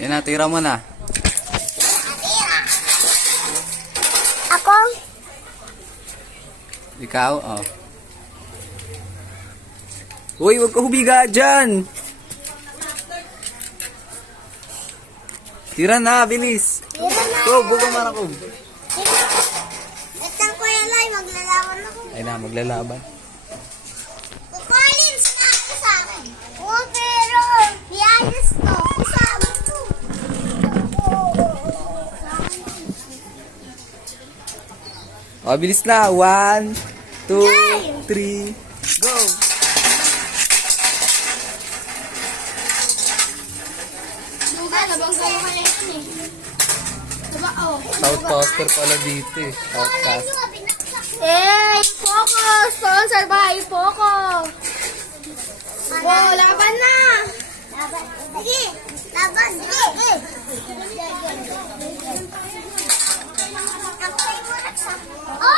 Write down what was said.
Yan na, tira mo na. Ako? Ikaw, oh. Uy, huwag ka hubiga dyan! Tira na, bilis! Tira na! Go, buka marakob! Itang Kuya Loy, maglalaban ako. Ay na, maglalaban. Kukulin, sinabi sa akin. Oo, pero biyayas to. Kasama to. Oh, bilis na! 1, 2, 3, go! Nabangga mo kaya yun eh. Diba, oh. South Coaster pala dito eh. Outcast. Focus! Sponsor by Poco! Oh, laban na! Laban. Sige!